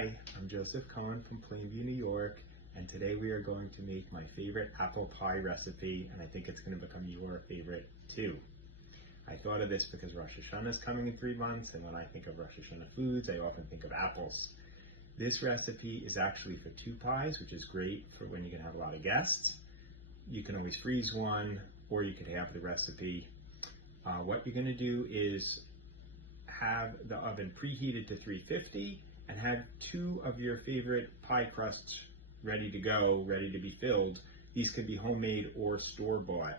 Hi, I'm Joseph Cohen from Plainview, New York, and today we are going to make my favorite apple pie recipe, and I think it's going to become your favorite too. I thought of this because Rosh Hashanah is coming in 3 months, and when I think of Rosh Hashanah foods, I often think of apples. This recipe is actually for 2 pies, which is great for when you're going to have a lot of guests. You can always freeze one, or you could have the recipe. What you're going to do is have the oven preheated to 350 and have 2 of your favorite pie crusts ready to go, ready to be filled. These could be homemade or store-bought.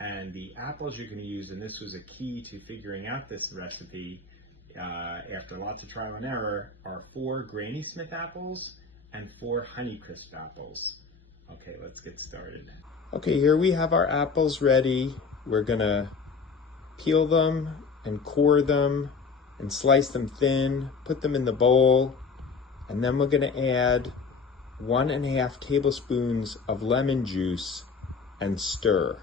And the apples you're going to use, and this was a key to figuring out this recipe after lots of trial and error, are 4 Granny Smith apples and 4 Honeycrisp apples. Okay, let's get started. Okay, here we have our apples ready. We're gonna peel them and core them and slice them thin, put them in the bowl, and then we're gonna add 1.5 tablespoons of lemon juice and stir.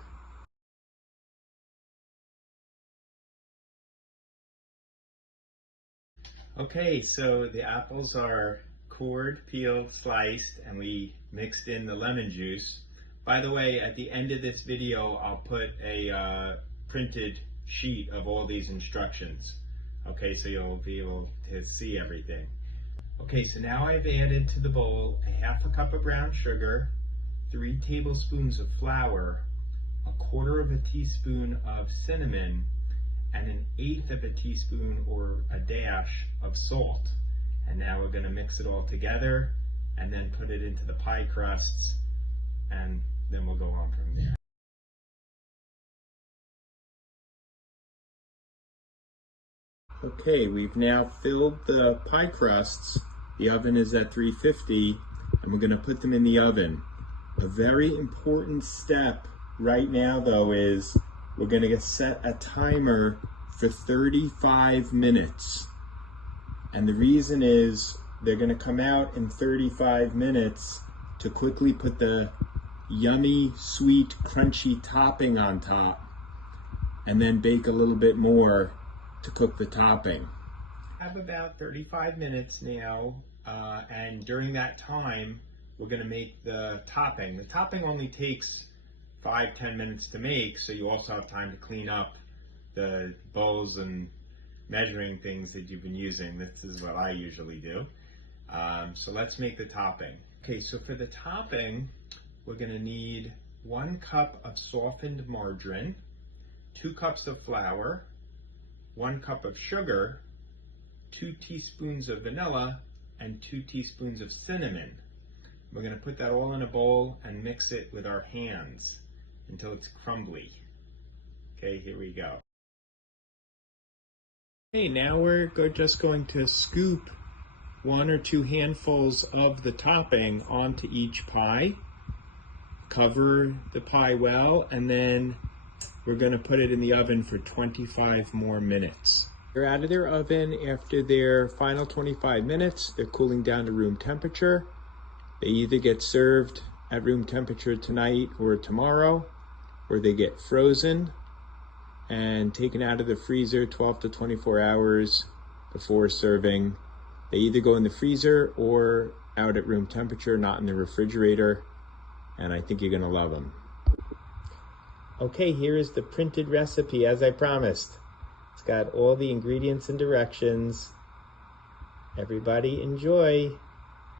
Okay, so the apples are cored, peeled, sliced, and we mixed in the lemon juice. By the way, at the end of this video, I'll put a printed sheet of all these instructions. Okay, so you'll be able to see everything. Okay, so now I've added to the bowl 1/2 cup of brown sugar, 3 tablespoons of flour, 1/4 teaspoon of cinnamon, and 1/8 teaspoon or a dash of salt. And now we're going to mix it all together and then put it into the pie crusts, and then we'll go on from there. Okay, we've now filled the pie crusts. The oven is at 350, and we're going to put them in the oven. A very important step right now, though, is we're going to set a timer for 35 minutes. And the reason is they're going to come out in 35 minutes to quickly put the yummy, sweet, crunchy topping on top, and then bake a little bit more to cook the topping. I have about 35 minutes now, and during that time, we're going to make the topping. The topping only takes 5-10 minutes to make, so you also have time to clean up the bowls and measuring things that you've been using. This is what I usually do. So let's make the topping. Okay, so for the topping, we're going to need 1 cup of softened margarine, 2 cups of flour, 1 cup of sugar, 2 teaspoons of vanilla, and 2 teaspoons of cinnamon. We're going to put that all in a bowl and mix it with our hands until it's crumbly. Okay, here we go. Okay, now we're just going to scoop 1 or 2 handfuls of the topping onto each pie. Cover the pie well, and then we're going to put it in the oven for 25 more minutes. They're out of their oven after their final 25 minutes. They're cooling down to room temperature. They either get served at room temperature tonight or tomorrow, or they get frozen and taken out of the freezer 12 to 24 hours before serving. They either go in the freezer or out at room temperature, not in the refrigerator, and I think you're gonna love them. Okay, here is the printed recipe as I promised. It's got all the ingredients and directions. Everybody enjoy.